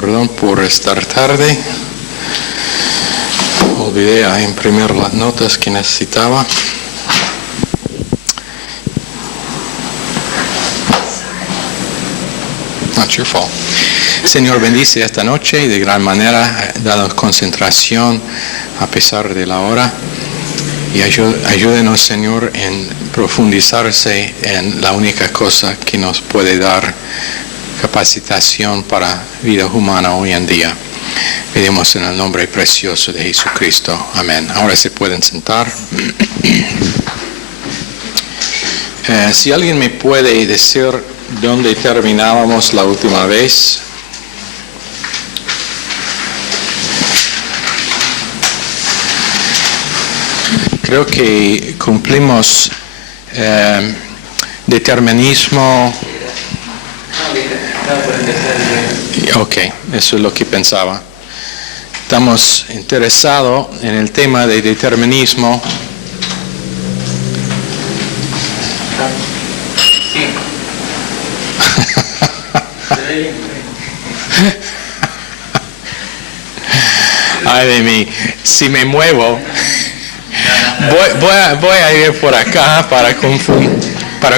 Perdón por estar tarde. Olvidé a imprimir las notas que necesitaba. Not your fault. Señor, bendice esta noche y de gran manera, danos concentración a pesar de la hora. Y ayúdenos, Señor, en profundizarse en la única cosa que nos puede dar capacitación para vida humana hoy en día. Pedimos en el nombre precioso de Jesucristo. Amén. Ahora se pueden sentar. Si alguien me puede decir dónde terminábamos la última vez. Creo que cumplimos determinismo. Ok, eso es lo que pensaba. Estamos interesados en el tema de determinismo. Ay de mí, si me muevo, voy a ir por acá para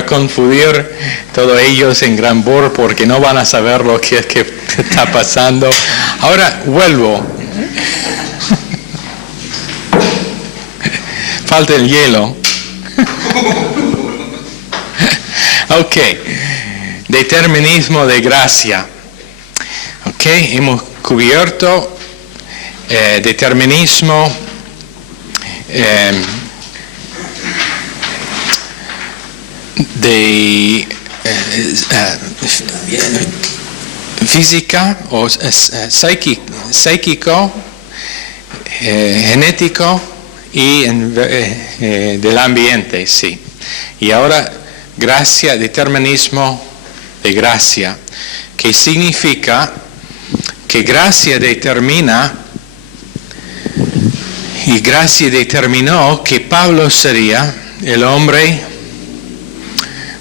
confundir todos ellos en gran burro porque no van a saber lo que está pasando. Ahora vuelvo. Falta el hielo. Ok. Determinismo de gracia. Ok. Hemos cubierto determinismo de física o psíquico, genético y del ambiente, sí. Y ahora gracia, determinismo de gracia, que significa que gracia determina y gracia determinó que Pablo sería el hombre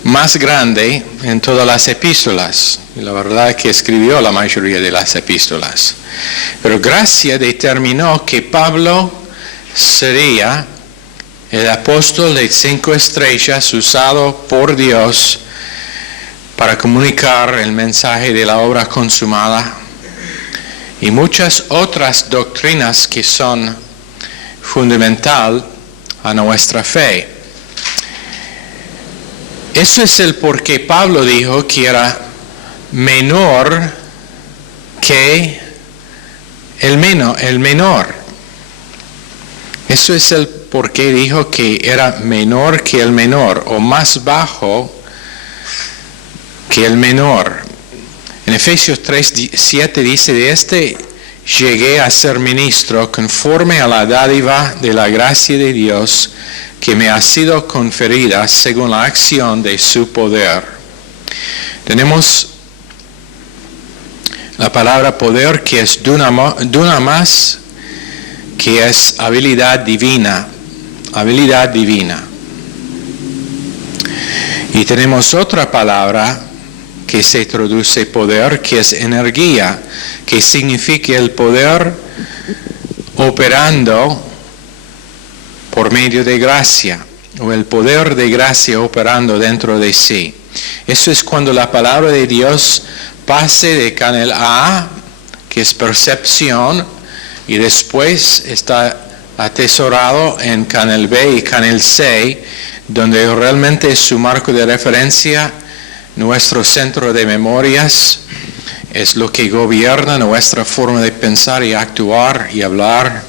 más grande en todas las epístolas. Y la verdad es que escribió la mayoría de las epístolas. Pero gracia determinó que Pablo sería el apóstol de 5 estrellas usado por Dios para comunicar el mensaje de la obra consumada y muchas otras doctrinas que son fundamental a nuestra fe. Eso es el por qué Pablo dijo que era menor que el menor. Eso es el por qué dijo que era menor que el menor o más bajo que el menor. En Efesios 3:7 dice de llegué a ser ministro conforme a la dádiva de la gracia de Dios que me ha sido conferida según la acción de su poder. Tenemos la palabra poder que es dunamis, que es habilidad divina. Y tenemos otra palabra que se traduce poder, que es energía, que significa el poder operando por medio de gracia, o el poder de gracia operando dentro de sí. Eso es cuando la palabra de Dios pase de canal A, que es percepción, y después está atesorado en canal B y canal C, donde realmente es su marco de referencia, nuestro centro de memorias, es lo que gobierna nuestra forma de pensar y actuar y hablar,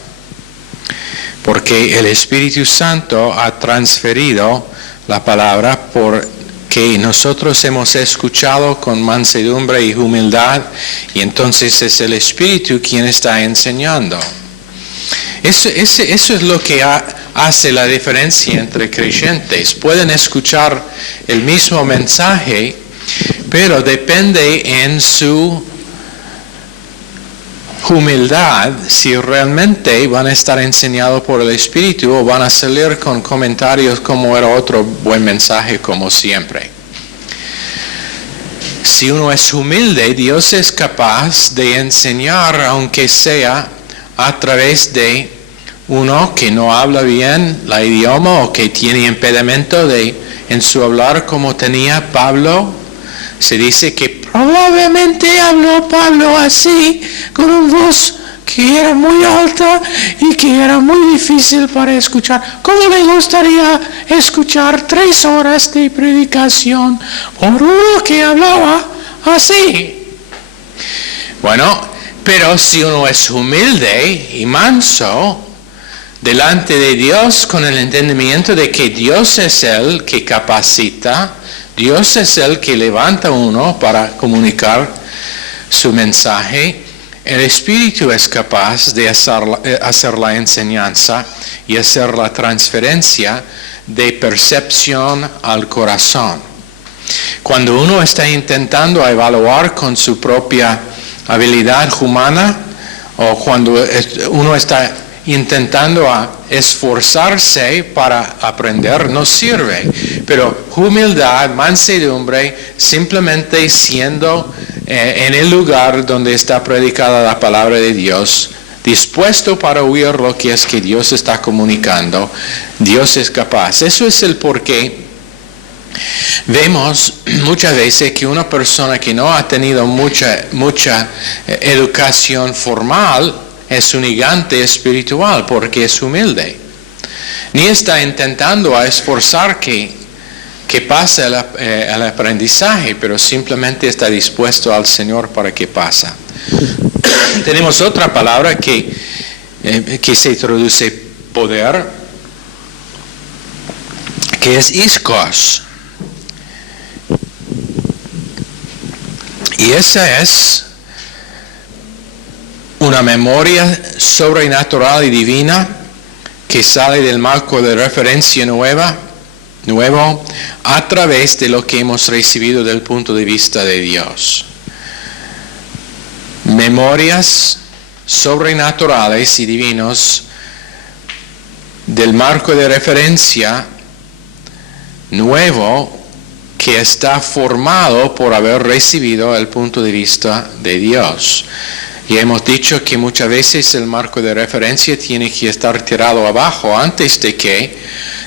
porque el Espíritu Santo ha transferido la palabra porque nosotros hemos escuchado con mansedumbre y humildad, y entonces es el Espíritu quien está enseñando. Eso es lo que hace la diferencia entre creyentes. Pueden escuchar el mismo mensaje, pero depende en su humildad si realmente van a estar enseñados por el Espíritu o van a salir con comentarios como era otro buen mensaje como siempre. Si uno es humilde, Dios es capaz de enseñar, aunque sea a través de uno que no habla bien el idioma o que tiene impedimento en su hablar, como tenía Pablo. Se dice que probablemente habló Pablo así, con una voz que era muy alta y que era muy difícil para escuchar. ¿Cómo le gustaría escuchar 3 horas de predicación por uno que hablaba así? Bueno, pero si uno es humilde y manso delante de Dios, con el entendimiento de que Dios es el que capacita, Dios es el que levanta a uno para comunicar su mensaje, el Espíritu es capaz de hacer la enseñanza y hacer la transferencia de percepción al corazón. Cuando uno está intentando evaluar con su propia habilidad humana, o cuando uno está intentando esforzarse para aprender, no sirve. Pero humildad, mansedumbre, simplemente siendo en el lugar donde está predicada la palabra de Dios, dispuesto para oír lo que es que Dios está comunicando, Dios es capaz. Eso es el porqué vemos muchas veces que una persona que no ha tenido mucha educación formal es un gigante espiritual porque es humilde. Ni está intentando esforzar que pase el aprendizaje, pero simplemente está dispuesto al Señor para que pase. Tenemos otra palabra que se traduce poder, que es iskos. Y esa es una memoria sobrenatural y divina que sale del marco de referencia nuevo a través de lo que hemos recibido del punto de vista de Dios. Memorias sobrenaturales y divinos del marco de referencia nuevo que está formado por haber recibido el punto de vista de Dios. Y hemos dicho que muchas veces el marco de referencia tiene que estar tirado abajo antes de que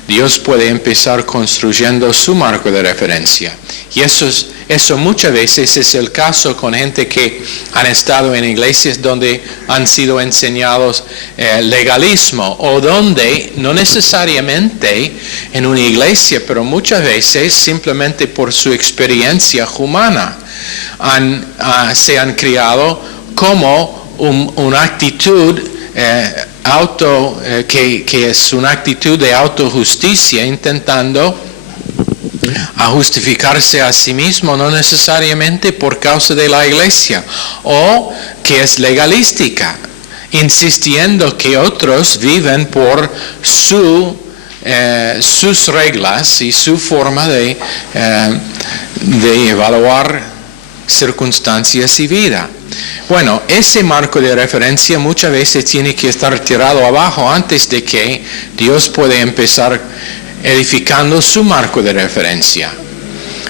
Dios puede empezar construyendo su marco de referencia. Y eso muchas veces es el caso con gente que han estado en iglesias donde han sido enseñados legalismo, o donde no necesariamente en una iglesia, pero muchas veces simplemente por su experiencia humana se han criado como una actitud que es una actitud de autojusticia, intentando a justificarse a sí mismo, no necesariamente por causa de la iglesia, o que es legalística, insistiendo que otros viven por sus reglas y su forma de evaluar circunstancias y vida. Bueno, ese marco de referencia muchas veces tiene que estar tirado abajo antes de que Dios pueda empezar edificando su marco de referencia.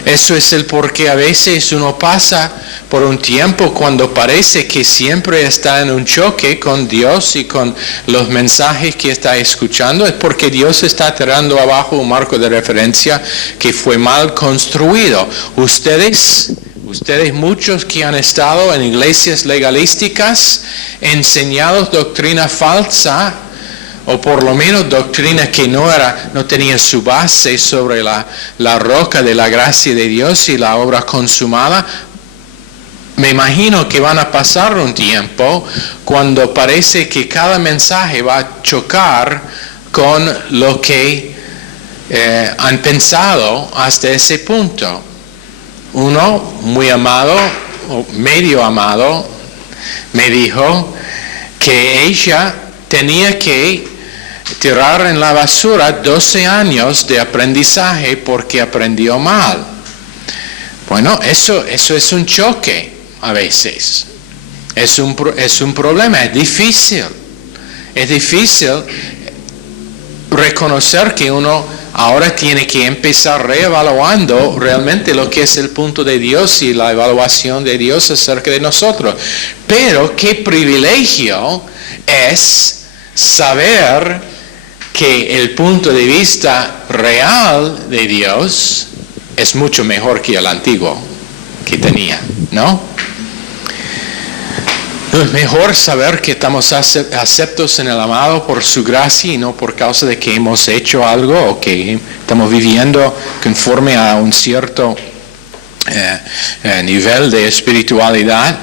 Eso es el porqué a veces uno pasa por un tiempo cuando parece que siempre está en un choque con Dios y con los mensajes que está escuchando. Es porque Dios está tirando abajo un marco de referencia que fue mal construido. Ustedes muchos que han estado en iglesias legalísticas, enseñados doctrina falsa, o por lo menos doctrina que no tenía su base sobre la roca de la gracia de Dios y la obra consumada, me imagino que van a pasar un tiempo cuando parece que cada mensaje va a chocar con lo que han pensado hasta ese punto. Uno muy amado, o medio amado, me dijo que ella tenía que tirar en la basura 12 años de aprendizaje porque aprendió mal. Bueno, eso es un choque a veces. Es un problema, es difícil. Es difícil reconocer que uno ahora tiene que empezar reevaluando realmente lo que es el punto de Dios y la evaluación de Dios acerca de nosotros. Pero qué privilegio es saber que el punto de vista real de Dios es mucho mejor que el antiguo que tenía, ¿no? Es mejor saber que estamos aceptos en el amado por su gracia y no por causa de que hemos hecho algo o que estamos viviendo conforme a un cierto nivel de espiritualidad.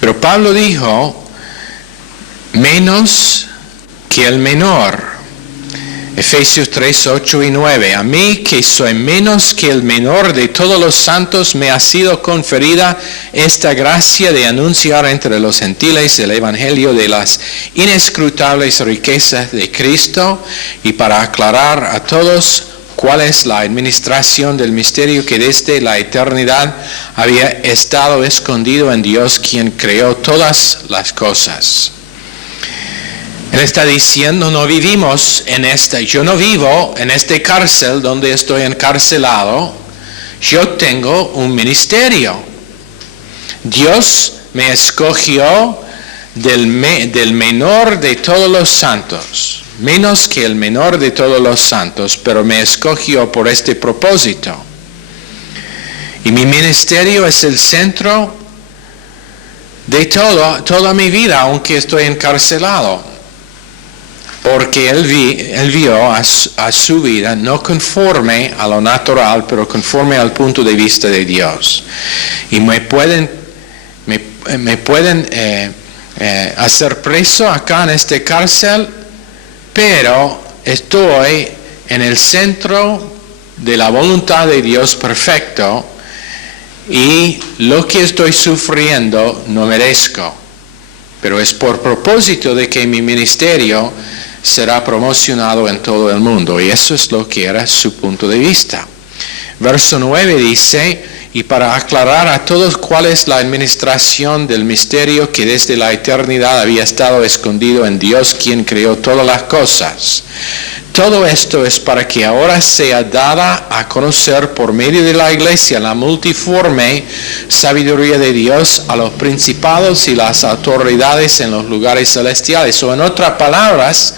Pero Pablo dijo, menos que el menor. Efesios 3, 8 y 9. A mí, que soy menos que el menor de todos los santos, me ha sido conferida esta gracia de anunciar entre los gentiles el evangelio de las inescrutables riquezas de Cristo, y para aclarar a todos cuál es la administración del misterio que desde la eternidad había estado escondido en Dios, quien creó todas las cosas. Él está diciendo, yo no vivo en esta cárcel donde estoy encarcelado, yo tengo un ministerio. Dios me escogió del menor de todos los santos, menos que el menor de todos los santos, pero me escogió por este propósito. Y mi ministerio es el centro de toda mi vida, aunque estoy encarcelado. Porque él vio a su vida no conforme a lo natural, pero conforme al punto de vista de Dios. Y me pueden hacer preso acá en esta cárcel, pero estoy en el centro de la voluntad de Dios perfecto, y lo que estoy sufriendo no merezco. Pero es por propósito de que mi ministerio será promocionado en todo el mundo. Y eso es lo que era su punto de vista. Verso 9 dice, y para aclarar a todos cuál es la administración del misterio que desde la eternidad había estado escondido en Dios, quien creó todas las cosas. Todo esto es para que ahora sea dada a conocer por medio de la iglesia la multiforme sabiduría de Dios a los principados y las autoridades en los lugares celestiales. O en otras palabras,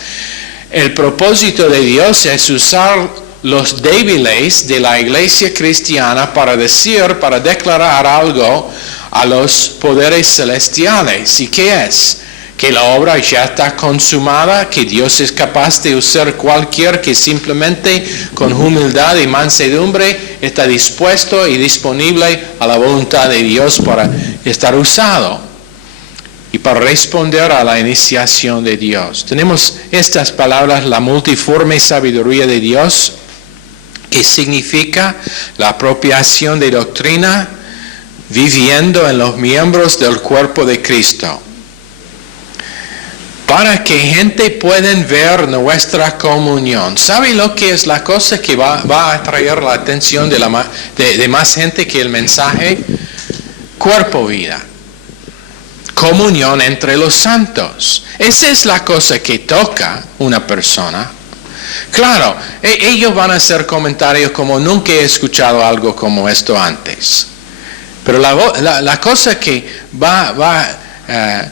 el propósito de Dios es usar los débiles de la iglesia cristiana para declarar algo a los poderes celestiales. ¿Y qué es? Que la obra ya está consumada, que Dios es capaz de usar cualquier que simplemente con humildad y mansedumbre está dispuesto y disponible a la voluntad de Dios para estar usado y para responder a la iniciación de Dios. Tenemos estas palabras, la multiforme sabiduría de Dios, que significa la apropiación de doctrina viviendo en los miembros del cuerpo de Cristo, para que gente pueda ver nuestra comunión. ¿Sabe lo que es la cosa que va a atraer la atención de más gente que el mensaje? Cuerpo, vida. Comunión entre los santos. Esa es la cosa que toca una persona. Claro, ellos van a hacer comentarios como nunca he escuchado algo como esto antes. Pero la cosa que va a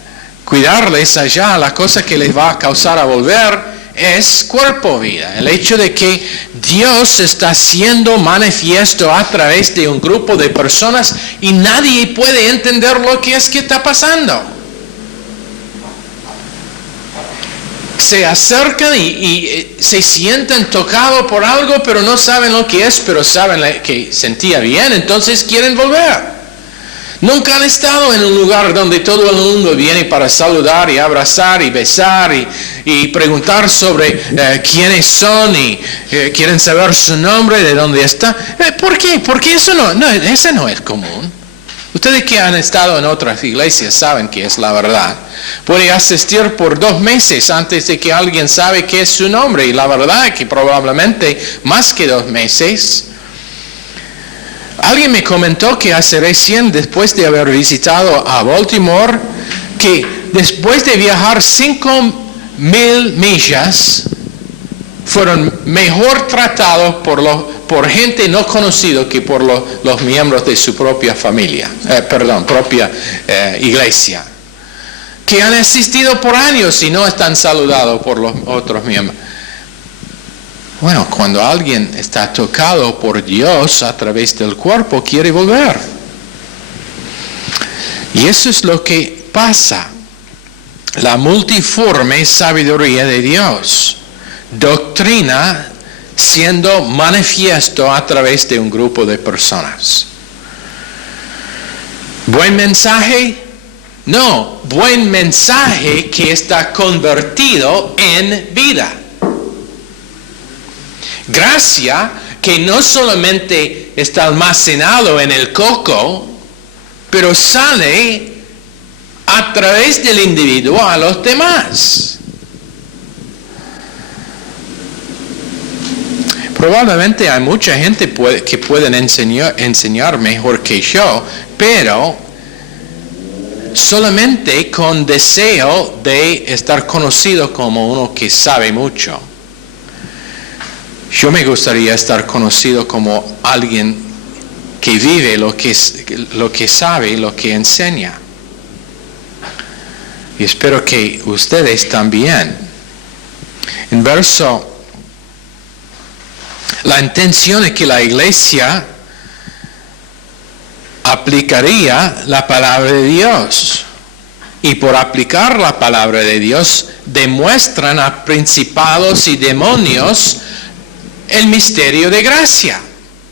cuidarles allá, la cosa que les va a causar a volver es cuerpo, vida. El hecho de que Dios está siendo manifiesto a través de un grupo de personas y nadie puede entender lo que es que está pasando. Se acercan y se sienten tocados por algo, pero no saben lo que es, pero saben que sentía bien, entonces quieren volver. Nunca han estado en un lugar donde todo el mundo viene para saludar y abrazar y besar y preguntar sobre quiénes son y quieren saber su nombre, de dónde está. ¿Por qué? Porque eso no es común. Ustedes que han estado en otras iglesias saben que es la verdad. Puede asistir por 2 meses antes de que alguien sabe qué es su nombre, y la verdad es que probablemente más que 2 meses. Alguien me comentó que hace recién, después de haber visitado a Baltimore, que después de viajar 5,000 millas fueron mejor tratados por gente no conocida que por los miembros de su propia familia, propia iglesia, que han existido por años y no están saludados por los otros miembros. Bueno, cuando alguien está tocado por Dios a través del cuerpo, quiere volver. Y eso es lo que pasa. La multiforme sabiduría de Dios. Doctrina siendo manifiesto a través de un grupo de personas. ¿Buen mensaje? No, buen mensaje que está convertido en vida. Gracia que no solamente está almacenado en el coco, pero sale a través del individuo a los demás. Probablemente hay mucha gente que pueden enseñar mejor que yo, pero solamente con deseo de estar conocido como uno que sabe mucho. Yo me gustaría estar conocido como alguien que vive lo que sabe, lo que enseña. Y espero que ustedes también. En la intención es que la iglesia aplicaría la palabra de Dios. Y por aplicar la palabra de Dios, demuestran a principados y demonios el misterio de gracia,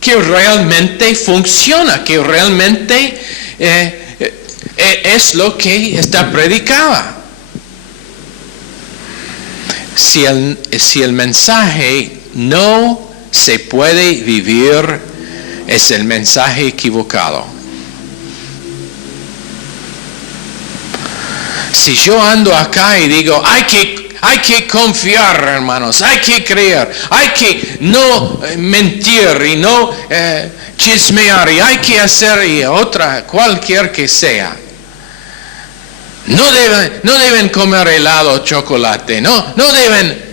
que realmente funciona, que realmente es lo que está predicada. Si el mensaje no se puede vivir, es el mensaje equivocado. Si yo ando acá y digo, hay que confiar, hermanos, hay que creer, hay que no mentir y no chismear, y hay que hacer cualquier que sea. No deben comer helado o chocolate, no deben.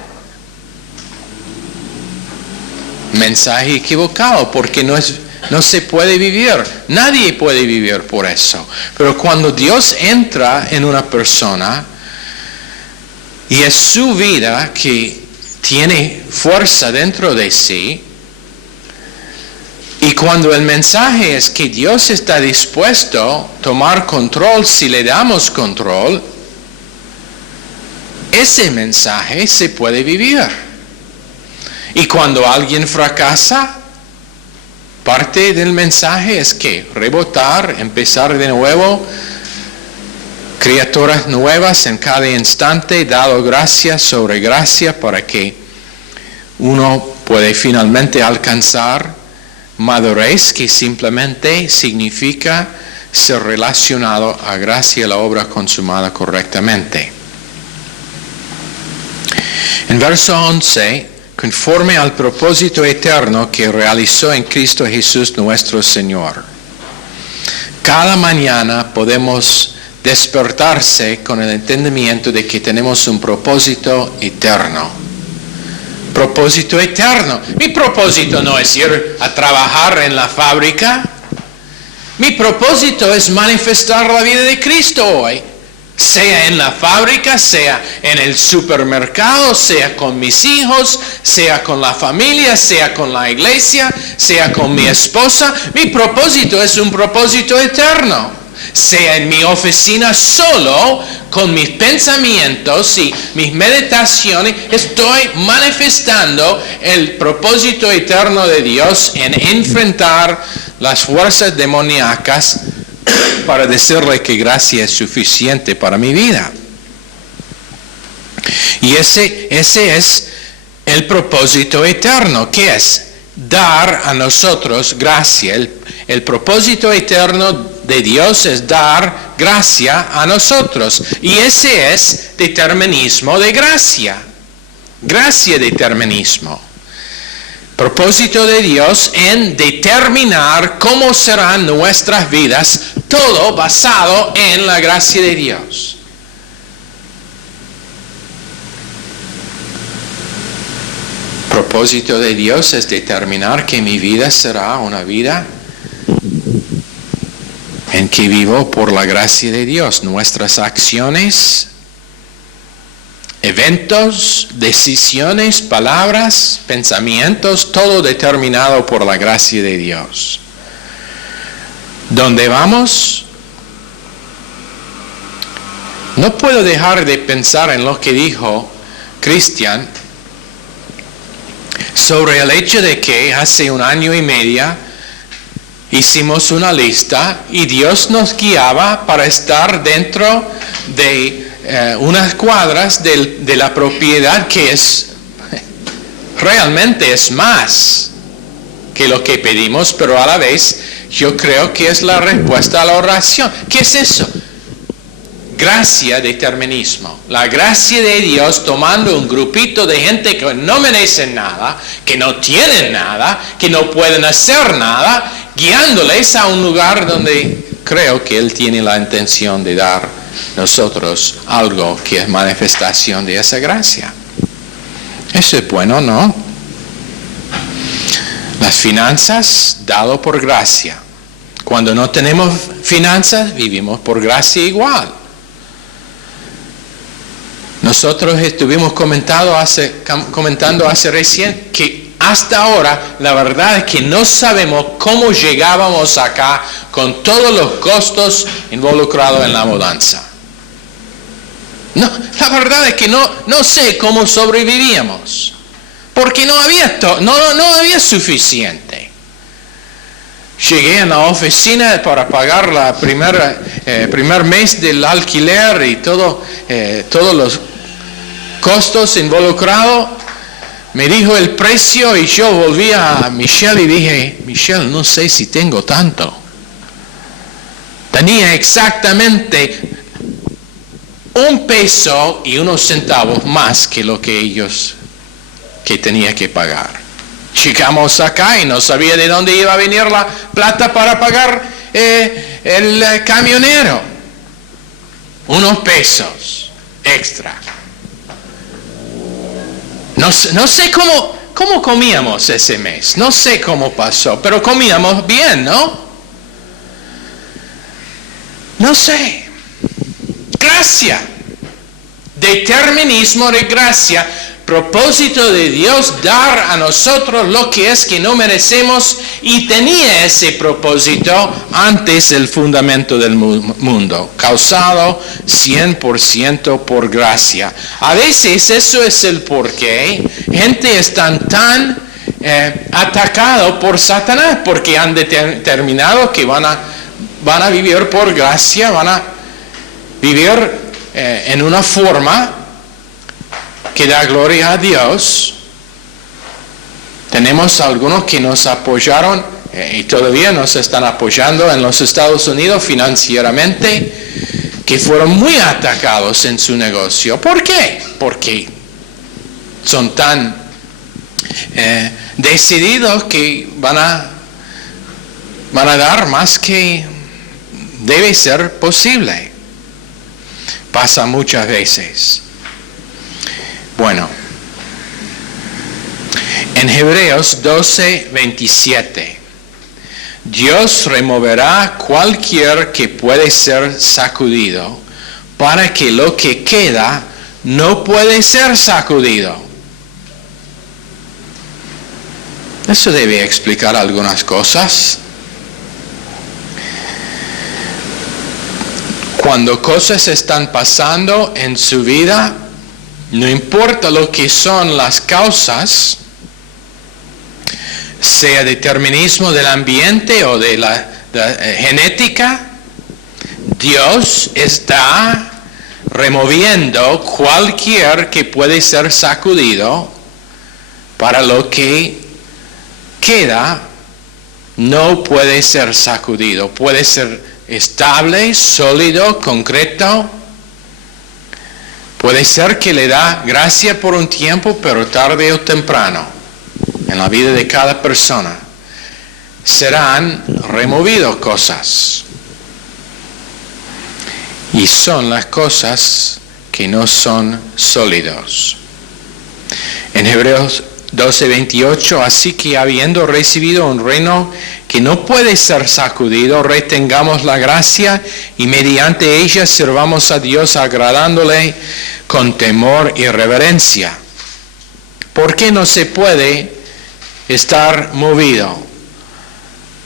Mensaje equivocado, porque no se puede vivir. Nadie puede vivir por eso. Pero cuando Dios entra en una persona, y es su vida que tiene fuerza dentro de sí, y cuando el mensaje es que Dios está dispuesto a tomar control si le damos control, ese mensaje se puede vivir. Y cuando alguien fracasa, parte del mensaje es que rebotar, empezar de nuevo, criaturas nuevas en cada instante, dado gracia sobre gracia para que uno puede finalmente alcanzar madurez, que simplemente significa ser relacionado a gracia y la obra consumada correctamente. En verso 11, conforme al propósito eterno que realizó en Cristo Jesús nuestro Señor. Cada mañana podemos despertarse con el entendimiento de que tenemos un propósito eterno. Propósito eterno. Mi propósito no es ir a trabajar en la fábrica. Mi propósito es manifestar la vida de Cristo hoy. Sea en la fábrica, sea en el supermercado, sea con mis hijos, sea con la familia, sea con la iglesia, sea con mi esposa. Mi propósito es un propósito eterno. Sea en mi oficina solo, con mis pensamientos y mis meditaciones, estoy manifestando el propósito eterno de Dios en enfrentar las fuerzas demoníacas para decirle que gracia es suficiente para mi vida. Y ese es el propósito eterno, que es dar a nosotros gracia. El propósito eterno de Dios es dar gracia a nosotros. Y ese es determinismo de gracia. Gracia determinismo. Propósito de Dios en determinar cómo serán nuestras vidas, todo basado en la gracia de Dios. propósito de Dios es determinar que mi vida será una vida en que vivo por la gracia de Dios. Nuestras acciones, eventos, decisiones, palabras, pensamientos, todo determinado por la gracia de Dios. ¿Dónde vamos? No puedo dejar de pensar en lo que dijo Cristian sobre el hecho de que hace 1 año y medio hicimos una lista y Dios nos guiaba para estar dentro de unas cuadras de la propiedad que es realmente es más que lo que pedimos, pero a la vez yo creo que es la respuesta a la oración. ¿Qué es eso? Gracia, determinismo. La gracia de Dios tomando un grupito de gente que no merecen nada, que no tienen nada, que no pueden hacer nada, guiándoles a un lugar donde creo que Él tiene la intención de dar a nosotros algo que es manifestación de esa gracia. Eso es bueno, ¿no? Las finanzas, dado por gracia. Cuando no tenemos finanzas, vivimos por gracia igual. Nosotros estuvimos comentando hace recién que hasta ahora la verdad es que no sabemos cómo llegábamos acá con todos los costos involucrados en la mudanza. No, la verdad es que no sé cómo sobrevivíamos, porque no había suficiente. Llegué a la oficina para pagar la primer mes del alquiler y todos los costos involucrados. Me dijo el precio y yo volví a Michelle y dije, Michelle, no sé si tengo tanto. Tenía exactamente $1 y unos centavos más que lo que tenía que pagar. Llegamos acá y no sabía de dónde iba a venir la plata para pagar el camionero. Unos pesos extra. No sé cómo comíamos ese mes. No sé cómo pasó, pero comíamos bien, ¿no? No sé. Gracia. Determinismo de gracia. Propósito de Dios dar a nosotros lo que es que no merecemos, y tenía ese propósito antes el fundamento del mundo, causado 100% por gracia. A veces eso es el porqué gente está tan atacado por Satanás, porque han determinado que van a vivir por gracia, van a vivir en una forma que da gloria a Dios. Tenemos algunos que nos apoyaron y todavía nos están apoyando en los Estados Unidos financieramente, que fueron muy atacados en su negocio. ¿Por qué? Porque son tan decididos que van a dar más que debe ser posible. Pasa muchas veces. Bueno, en Hebreos 12:27, Dios removerá cualquier que puede ser sacudido, para que lo que queda no puede ser sacudido. Eso debe explicar algunas cosas. Cuando cosas están pasando en su vida, no importa lo que son las causas, sea determinismo del ambiente o de la genética, Dios está removiendo cualquier que puede ser sacudido, para lo que queda no puede ser sacudido, puede ser estable, sólido, concreto. Puede ser que le da gracia por un tiempo, pero tarde o temprano, en la vida de cada persona, serán removidas cosas. Y son las cosas que no son sólidos. En Hebreos 12:28, así que habiendo recibido un reino que no puede ser sacudido, retengamos la gracia y mediante ella sirvamos a Dios agradándole con temor y reverencia. ¿Por qué no se puede estar movido?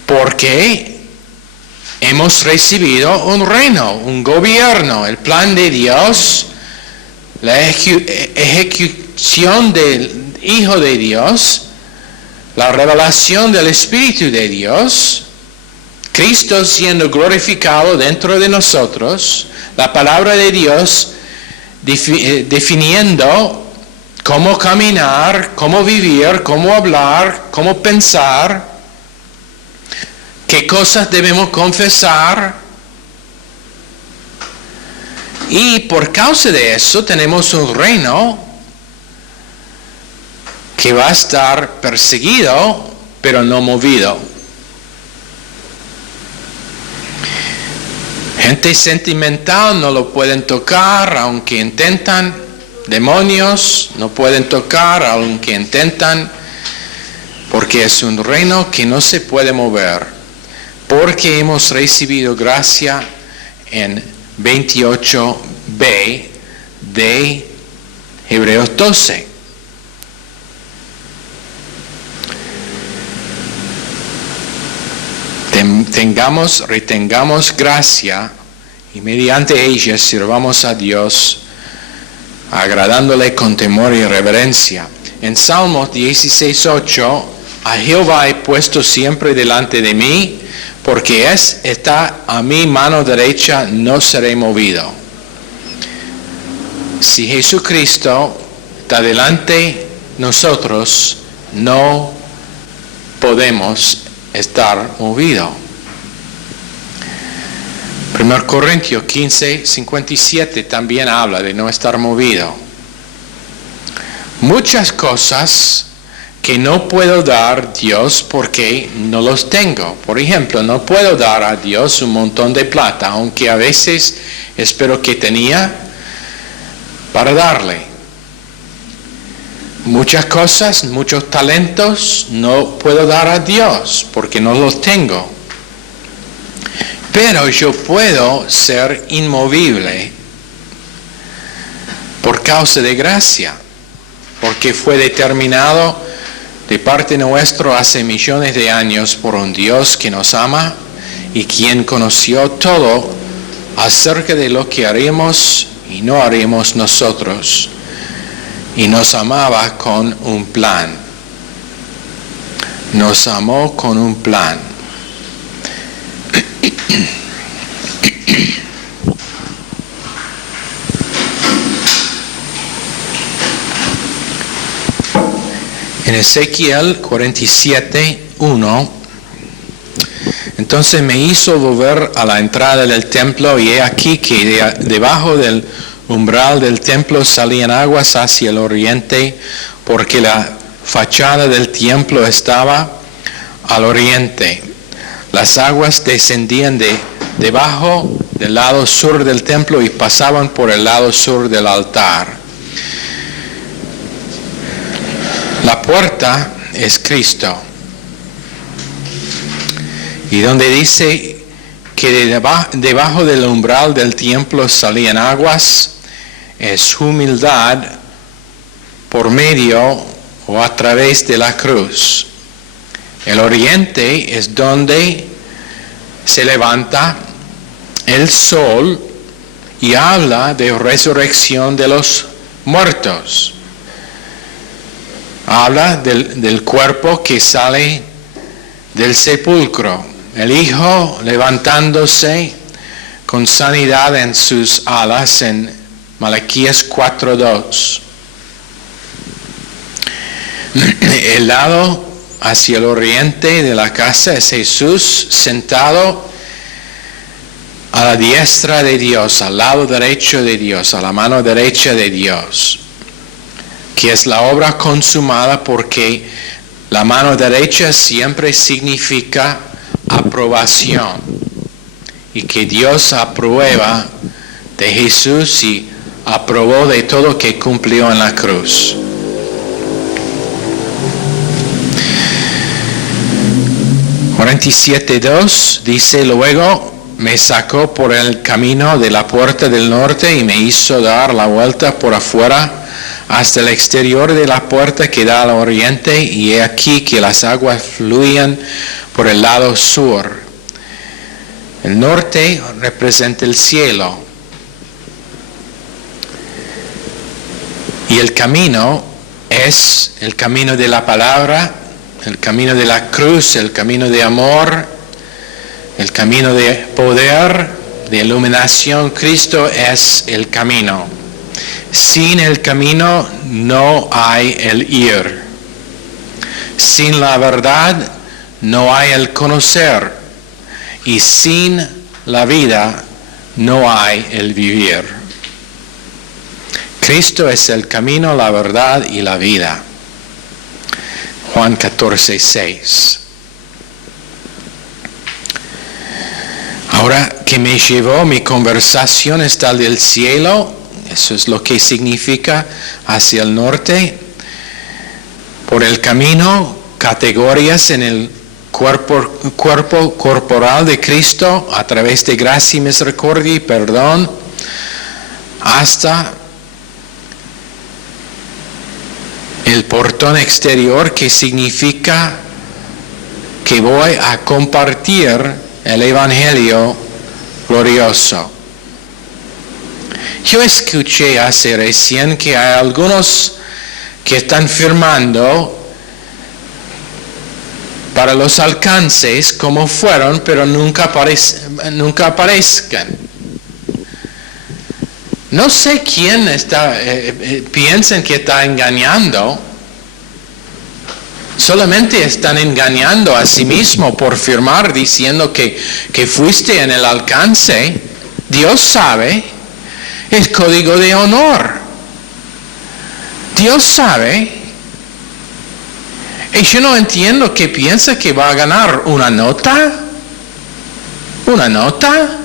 Porque hemos recibido un reino, un gobierno, el plan de Dios, la ejecución del Hijo de Dios, la revelación del Espíritu de Dios, Cristo siendo glorificado dentro de nosotros, la palabra de Dios definiendo cómo caminar, cómo vivir, cómo hablar, cómo pensar, qué cosas debemos confesar. Y por causa de eso tenemos un reino que va a estar perseguido, pero no movido. Gente sentimental no lo pueden tocar, aunque intentan. Demonios no pueden tocar, aunque intentan, porque es un reino que no se puede mover, porque hemos recibido gracia en 28b de Hebreos 12. Retengamos gracia y mediante ella sirvamos a Dios agradándole con temor y reverencia. En Salmos 16:8, a Jehová he puesto siempre delante de mí, porque está a mi mano derecha, no seré movido. Si Jesucristo está delante de nosotros, no podemos estar movidos. 1 Corintios 15:57 también habla de no estar movido. Muchas cosas que no puedo dar Dios porque no los tengo. Por ejemplo, no puedo dar a Dios un montón de plata, aunque a veces espero que tenía para darle. Muchas cosas, muchos talentos no puedo dar a Dios porque no los tengo. Pero yo puedo ser inmovible por causa de gracia, porque fue determinado de parte nuestra hace millones de años por un Dios que nos ama y quien conoció todo acerca de lo que haríamos y no haríamos nosotros, y nos amaba con un plan. Nos amó con un plan. En Ezequiel 47:1, entonces me hizo volver a la entrada del templo, y he aquí que debajo del umbral del templo salían aguas hacia el oriente, porque la fachada del templo estaba al oriente. Las aguas descendían debajo del lado sur del templo y pasaban por el lado sur del altar. La puerta es Cristo. Y donde dice que debajo del umbral del templo salían aguas, es humildad por medio o a través de la cruz. El oriente es donde se levanta el sol y habla de resurrección de los muertos. Habla del cuerpo que sale del sepulcro. El Hijo levantándose con sanidad en sus alas en Malaquías 4:2. El lado hacia el oriente de la casa es Jesús sentado a la diestra de Dios, al lado derecho de Dios, a la mano derecha de Dios, que es la obra consumada, porque la mano derecha siempre significa aprobación, y que Dios aprueba de Jesús y aprobó de todo que cumplió en la cruz. 47:2 dice, luego me sacó por el camino de la puerta del norte y me hizo dar la vuelta por afuera hasta el exterior de la puerta que da al oriente, y he aquí que las aguas fluían por el lado sur. El norte representa el cielo, y el camino es el camino de la palabra, el camino de la cruz, el camino de amor, el camino de poder, de iluminación. Cristo es el camino. Sin el camino no hay el ir. Sin la verdad no hay el conocer. Y sin la vida no hay el vivir. Cristo es el camino, la verdad y la vida. Juan 14:6. Ahora que me llevó, mi conversación está del cielo. Eso es lo que significa hacia el norte. Por el camino, categorías en el cuerpo corporal de Cristo, a través de gracia y misericordia y perdón, hasta el portón exterior, que significa que voy a compartir el Evangelio glorioso. Yo escuché hace recién que hay algunos que están firmando para los alcances como fueron, pero nunca aparezcan. No sé quién piensan que está engañando. Solamente están engañando a sí mismo por firmar diciendo que fuiste en el alcance. Dios sabe el código de honor. Dios sabe. Y yo no entiendo que piensa que va a ganar una nota. ¿Una nota?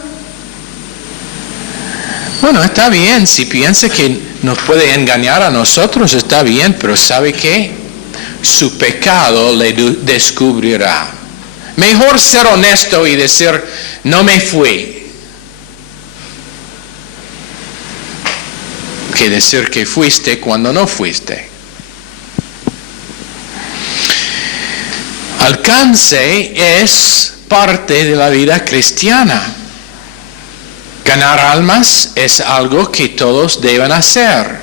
Bueno, está bien. Si piensa que nos puede engañar a nosotros, está bien. Pero ¿sabe qué? Su pecado le descubrirá. Mejor ser honesto y decir, no me fui, que decir que fuiste cuando no fuiste. Alcance es parte de la vida cristiana. Ganar almas es algo que todos deben hacer,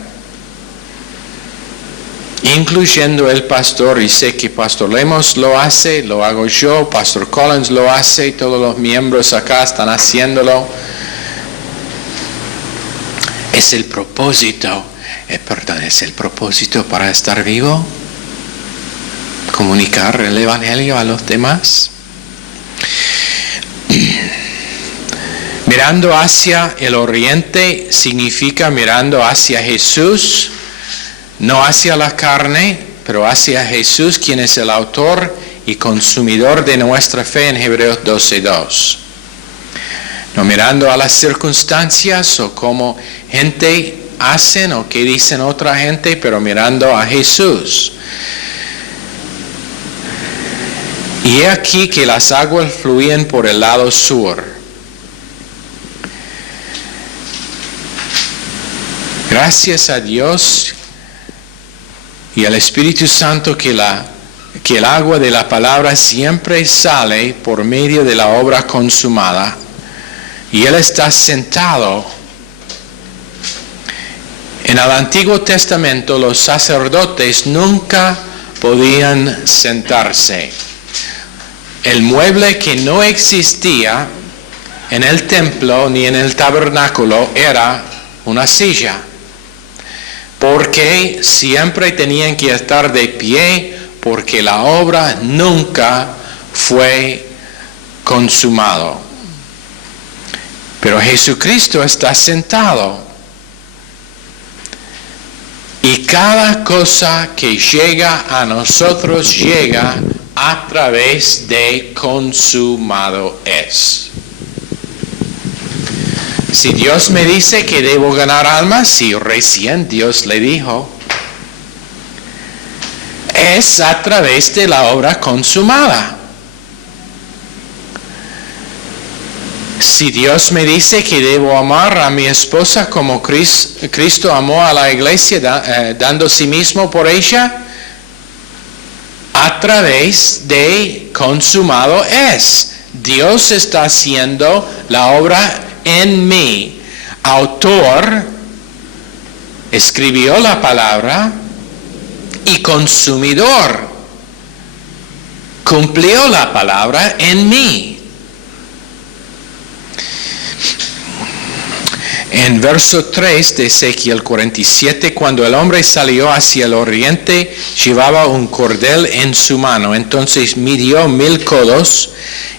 incluyendo el pastor, y sé que Pastor Lemos lo hace, lo hago yo, Pastor Collins lo hace, todos los miembros acá están haciéndolo. Es el propósito para estar vivo, comunicar el Evangelio a los demás. Mirando hacia el oriente significa mirando hacia Jesús, no hacia la carne, pero hacia Jesús, quien es el autor y consumidor de nuestra fe en Hebreos 12:2. No mirando a las circunstancias o cómo gente hacen o qué dicen otra gente, pero mirando a Jesús. Y he aquí que las aguas fluían por el lado sur. Gracias a Dios y al Espíritu Santo que el agua de la palabra siempre sale por medio de la obra consumada. Y Él está sentado. En el Antiguo Testamento los sacerdotes nunca podían sentarse. El mueble que no existía en el templo ni en el tabernáculo era una silla, porque siempre tenían que estar de pie, porque la obra nunca fue consumada. Pero Jesucristo está sentado. Y cada cosa que llega a nosotros llega a través de consumado es. Si Dios me dice que debo ganar almas, si recién Dios le dijo, es a través de la obra consumada. Si Dios me dice que debo amar a mi esposa como Cristo amó a la iglesia dando sí mismo por ella, a través de consumado es. Dios está haciendo la obra en mí. Autor escribió la palabra y consumidor cumplió la palabra en mí. En verso 3 de Ezequiel 47, cuando el hombre salió hacia el oriente, llevaba un cordel en su mano. Entonces midió 1000 codos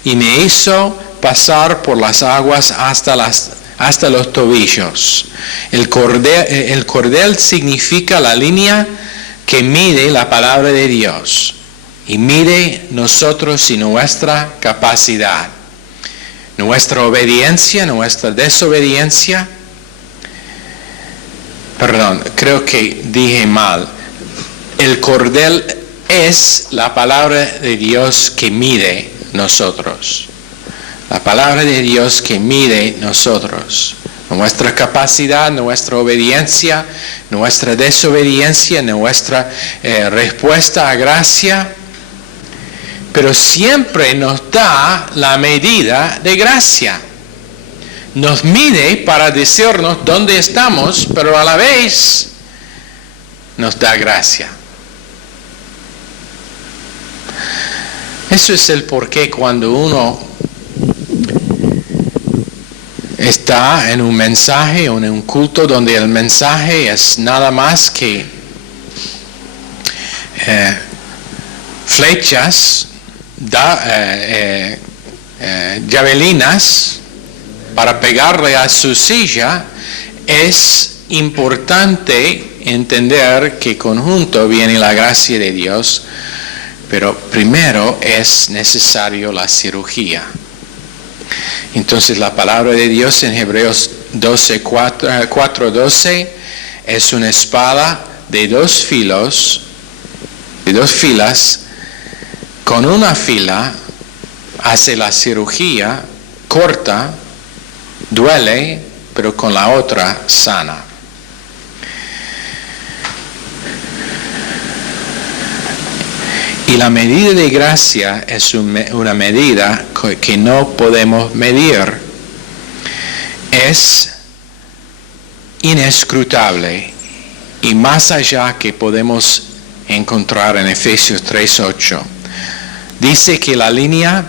y me hizo pasar por las aguas hasta los tobillos. El cordel significa la línea que mide la palabra de Dios y mide nosotros y nuestra capacidad, nuestra obediencia, nuestra desobediencia. Perdón, creo que dije mal. El cordel es la palabra de Dios que mide nosotros. La palabra de Dios que mide nosotros. Nuestra capacidad, nuestra obediencia, nuestra desobediencia, nuestra respuesta a gracia. Pero siempre nos da la medida de gracia. Nos mide para decirnos dónde estamos, pero a la vez nos da gracia. Eso es el porqué cuando uno está en un mensaje o en un culto donde el mensaje es nada más que flechas, javelinas, para pegarle a su silla, es importante entender que conjunto viene la gracia de Dios, pero primero es necesario la cirugía. Entonces la palabra de Dios en Hebreos 4:12 es una espada de dos filas. Con una fila hace la cirugía, corta, duele, pero con la otra sana. Y la medida de gracia es una medida que no podemos medir. Es inescrutable y más allá que podemos encontrar en Efesios 3:8. Dice que la línea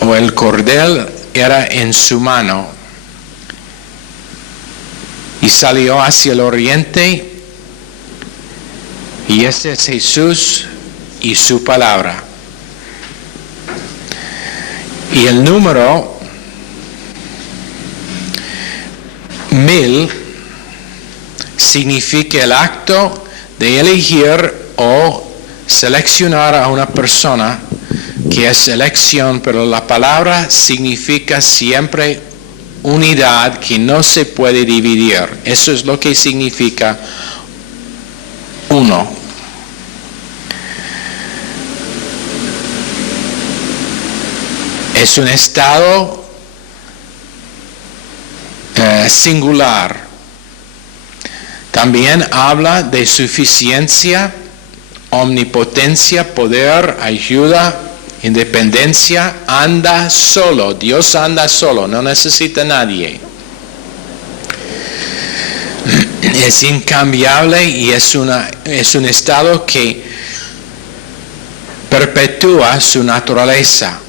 o el cordel era en su mano y salió hacia el oriente, y ese es Jesús y su palabra. Y el número 1000 significa el acto de elegir o seleccionar a una persona, que es elección, pero la palabra significa siempre unidad que no se puede dividir. Eso es lo que significa uno. Es un estado singular. También habla de suficiencia, omnipotencia, poder, ayuda, independencia. Anda solo. Dios anda solo, no necesita a nadie. Es incambiable y es un estado que perpetúa su naturaleza.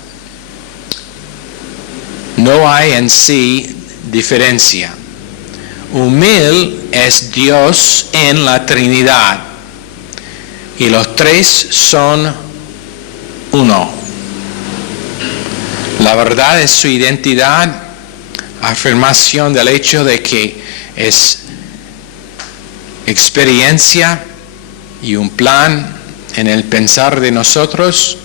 No hay en sí diferencia. 1000 es Dios en la Trinidad y los tres son uno. La verdad es su identidad, afirmación del hecho de que es experiencia y un plan en el pensar de nosotros.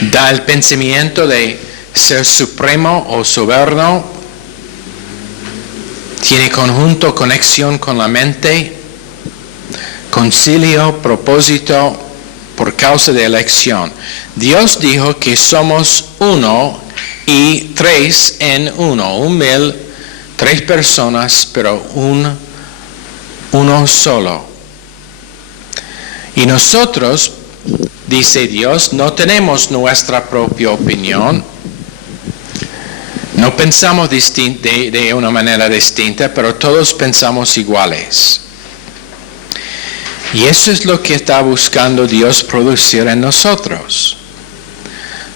Da el pensamiento de ser supremo o soberano. Tiene conjunto, conexión con la mente, concilio, propósito, por causa de elección. Dios dijo que somos uno y tres en uno, 1,000, 3 personas, pero uno solo. Y nosotros, dice Dios, no tenemos nuestra propia opinión. No pensamos de una manera distinta, pero todos pensamos iguales. Y eso es lo que está buscando Dios producir en nosotros.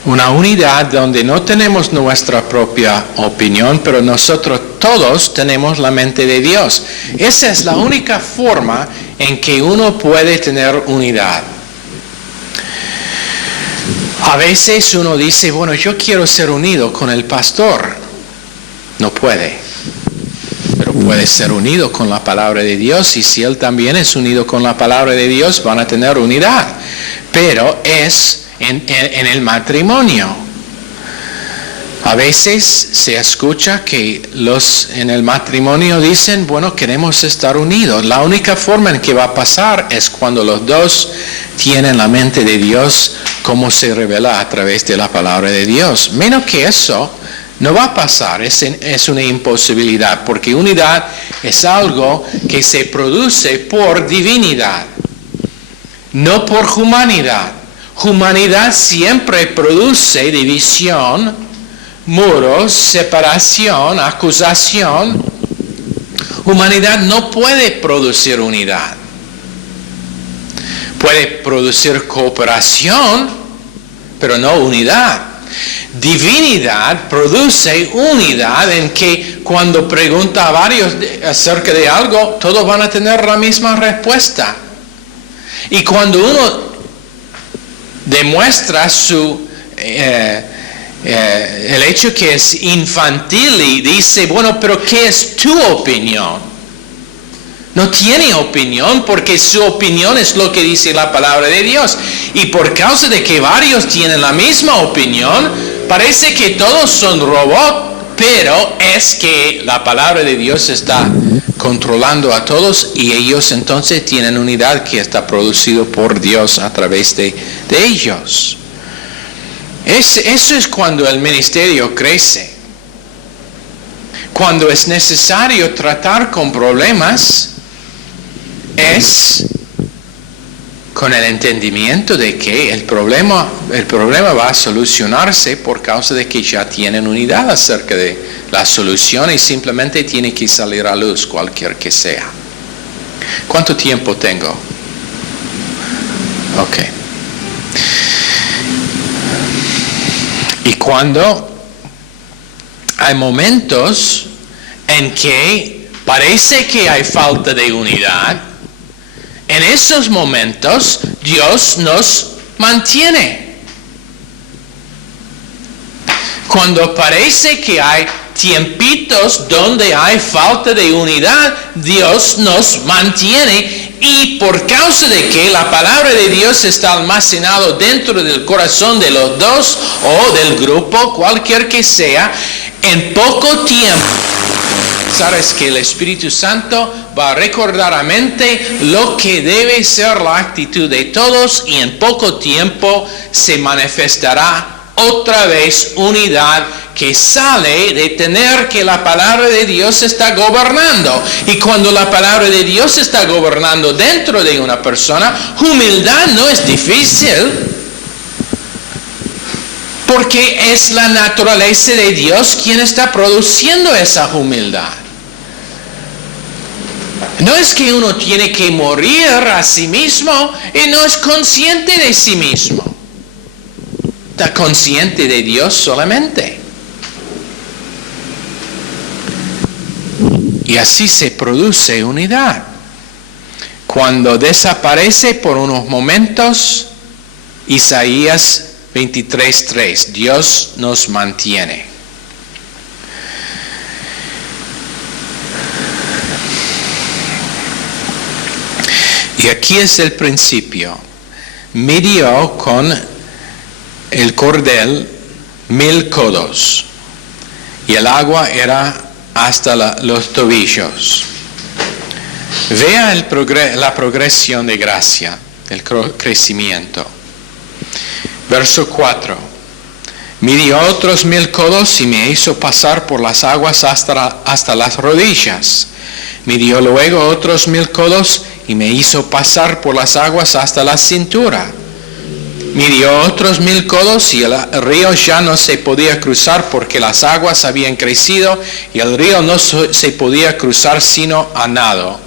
Una unidad donde no tenemos nuestra propia opinión, pero nosotros todos tenemos la mente de Dios. Esa es la única forma en que uno puede tener unidad. A veces uno dice, bueno, yo quiero ser unido con el pastor. No puede. Pero puede ser unido con la palabra de Dios, y si él también es unido con la palabra de Dios, van a tener unidad. Pero es en el matrimonio. A veces se escucha que en el matrimonio dicen, bueno, queremos estar unidos. La única forma en que va a pasar es cuando los dos tienen la mente de Dios, como se revela a través de la palabra de Dios. Menos que eso, no va a pasar, es una imposibilidad, porque unidad es algo que se produce por divinidad, no por humanidad. Humanidad siempre produce división, muros, separación, acusación. Humanidad no puede producir unidad. Puede producir cooperación, pero no unidad. Divinidad produce unidad en que cuando pregunta a varios acerca de algo, todos van a tener la misma respuesta. Y cuando uno demuestra el hecho que es infantil y dice, bueno, pero ¿qué es tu opinión? No tiene opinión, porque su opinión es lo que dice la palabra de Dios. Y por causa de que varios tienen la misma opinión, parece que todos son robots, pero es que la palabra de Dios está controlando a todos, y ellos entonces tienen unidad que está producido por Dios a través de ellos. Eso es cuando el ministerio crece. Cuando es necesario tratar con problemas, es con el entendimiento de que el problema va a solucionarse por causa de que ya tienen unidad acerca de la solución, y simplemente tiene que salir a luz cualquier que sea. ¿Cuánto tiempo tengo? Ok. Y cuando hay momentos en que parece que hay falta de unidad, en esos momentos Dios nos mantiene. Cuando parece que hay tiempitos donde hay falta de unidad, Dios nos mantiene, y por causa de que la palabra de Dios está almacenado dentro del corazón de los dos o del grupo, cualquier que sea, en poco tiempo sabes que el Espíritu Santo va a recordar a mente lo que debe ser la actitud de todos, y en poco tiempo se manifestará otra vez unidad que sale de tener que la palabra de Dios está gobernando. Y cuando la palabra de Dios está gobernando dentro de una persona, humildad no es difícil, porque es la naturaleza de Dios quien está produciendo esa humildad. No es que uno tiene que morir a sí mismo y no es consciente de sí mismo. Está consciente de Dios solamente. Y así se produce unidad. Cuando desaparece por unos momentos, Isaías 23:3, Dios nos mantiene. Y aquí es el principio. Midió con el cordel 1000 codos, y el agua era hasta los tobillos. Vea la progresión de gracia. del crecimiento. Verso 4. Midió otros 1000 codos y me hizo pasar por las aguas hasta las rodillas. Midió luego otros 1000 codos y me hizo pasar por las aguas hasta la cintura. Midió otros 1000 codos y el río ya no se podía cruzar porque las aguas habían crecido y el río no se podía cruzar sino a nado.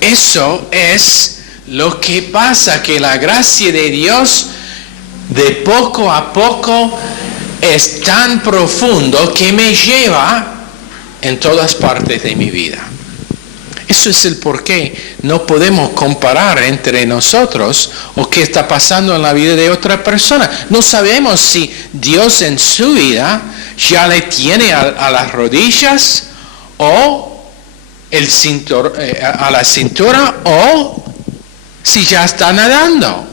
Eso es lo que pasa, que la gracia de Dios de poco a poco es tan profundo que me lleva en todas partes de mi vida. Eso es el por qué no podemos comparar entre nosotros o qué está pasando en la vida de otra persona. No sabemos si Dios en su vida ya le tiene a las rodillas o a la cintura o si ya está nadando.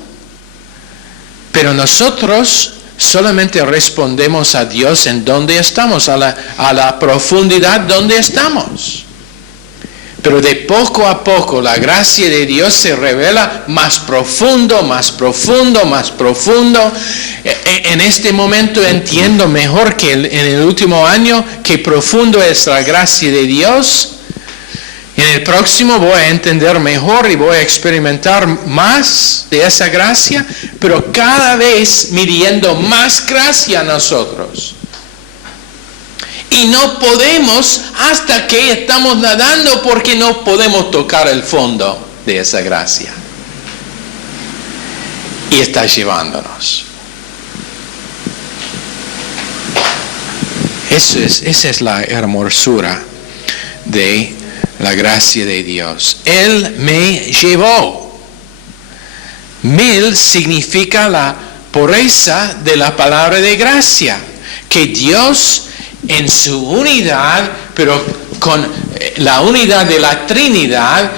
Pero nosotros solamente respondemos a Dios en donde estamos, a la profundidad donde estamos. Pero de poco a poco la gracia de Dios se revela más profundo, más profundo, más profundo. En este momento entiendo mejor que en el último año qué profundo es la gracia de Dios. En el próximo voy a entender mejor y voy a experimentar más de esa gracia, pero cada vez midiendo más gracia a nosotros. Y no podemos hasta que estamos nadando porque no podemos tocar el fondo de esa gracia. Y está llevándonos. Esa es la hermosura de la gracia de Dios. Él me llevó. 1000 significa la pureza de la palabra de gracia. Que Dios en su unidad, pero con la unidad de la Trinidad,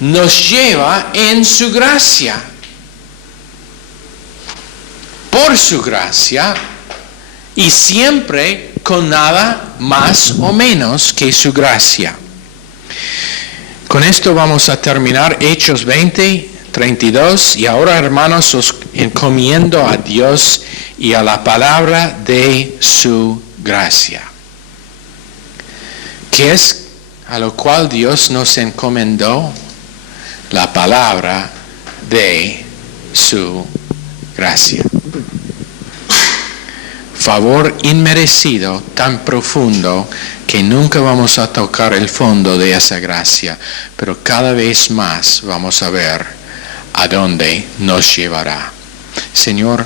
nos lleva en su gracia. Por su gracia y siempre con nada más o menos que su gracia. Con esto vamos a terminar Hechos 20, 32. Y ahora, hermanos, os encomiendo a Dios y a la palabra de su gracia, que es a lo cual Dios nos encomendó, la palabra de su gracia. Favor inmerecido, tan profundo, que nunca vamos a tocar el fondo de esa gracia, pero cada vez más vamos a ver a dónde nos llevará. Señor,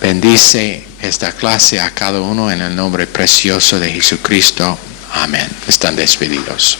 bendice esta clase a cada uno en el nombre precioso de Jesucristo. Amén. Están despedidos.